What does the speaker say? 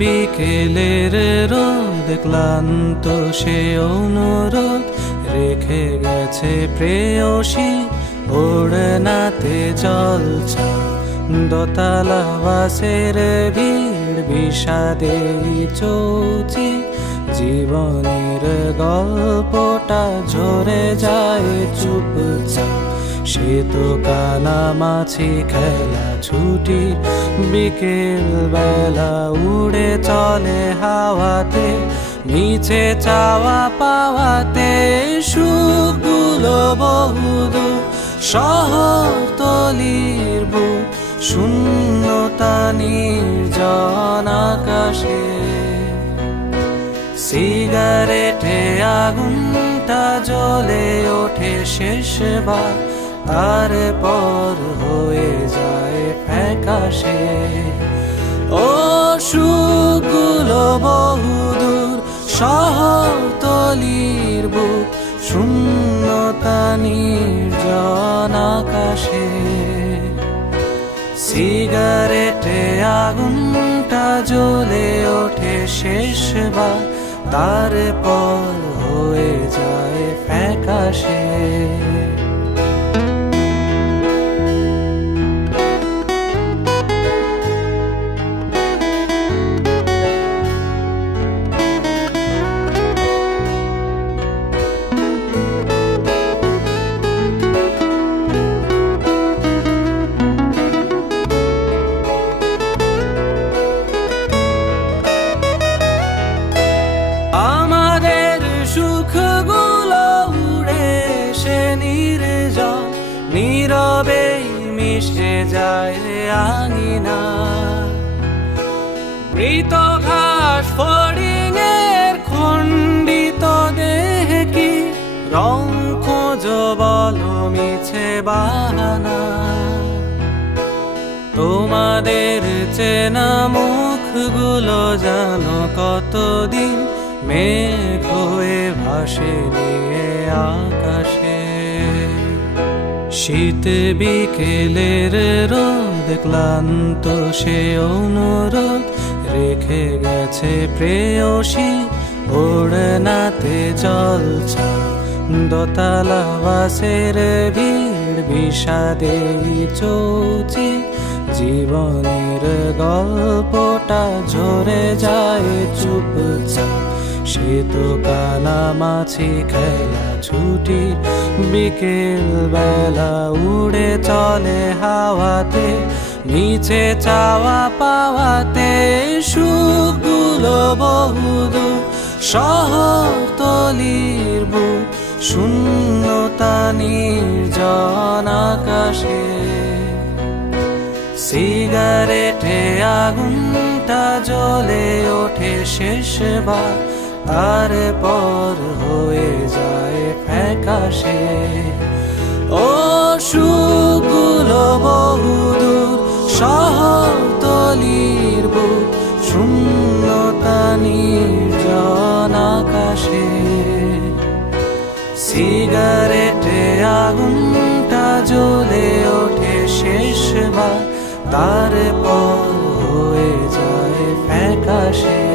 বিকেলের রোদ ক্লান্ত সে অনুরোধ রেখে গেছে প্রেয়সী ওড়নাতে জলছা দোতলা বাসের ভিড় বিষাদে চৌচি জীবনের গল্পটা ঝরে যায় চুপচাপ সে তো কানামাছি খেলা ছুটি বিকেল বেলা উড়ে চলে হাওয়াতে নিচে চাওয়া পাওয়াতে সুখগুলো বহুদূর শহরতলির বুক শূন্যতা নির্জন আকাশে সিগারেটে আগুনটা জ্বলে ওঠে শেষবার তারপর হয়ে যায় ফ্যাকাশে ও সুখগুলো বহুদূর শহরতলির বুক শূন্যতা নির্জন আকাশে সিগারেটে আগুনটা জ্বলে ওঠে শেষবার তারপর হয়ে যায় ফ্যাকাশে নীরবে মিশে যায় আঙিনা মৃত ঘাস ফড়িংয়ের খণ্ডিত দেহে কি রং খোঁজ বলো মিছে বাহানা তোমাদের চেনা মুখগুলো জানো কতদিন মেঘ হয়ে ভাসে নিয়ে আকাশে শীত বিকেলের রোদ ক্লান্ত সে অনুরোধ রেখে গেছে প্রেয়সী ওড়নাতে জলছা দোতলা বাসের ভিড় বিষাদে চৌচি জীবনের গল্পটা ঝরে যায় চুপচাপ সে তো কানামাছি খেলা ছুটি বিকেল বেলা উড়ে চলে হাওয়াতে নিচে চাওয়া পাওয়াতে সুখগুলো বহুদূর শহরতলির বুক শূন্যতা নির্জন আকাশে সিগারেটে আগুনটা জ্বলে ওঠে শেষবার তারপর হয়ে যায় ফ্যাকাশে ও সুখগুলো বহুদূর শহরতলির বুক শূন্যতা নির্জন আকাশে সিগারেটে আগুনটা জ্বলে ওঠে শেষবার তারপর হয়ে যায় ফ্যাকাশে।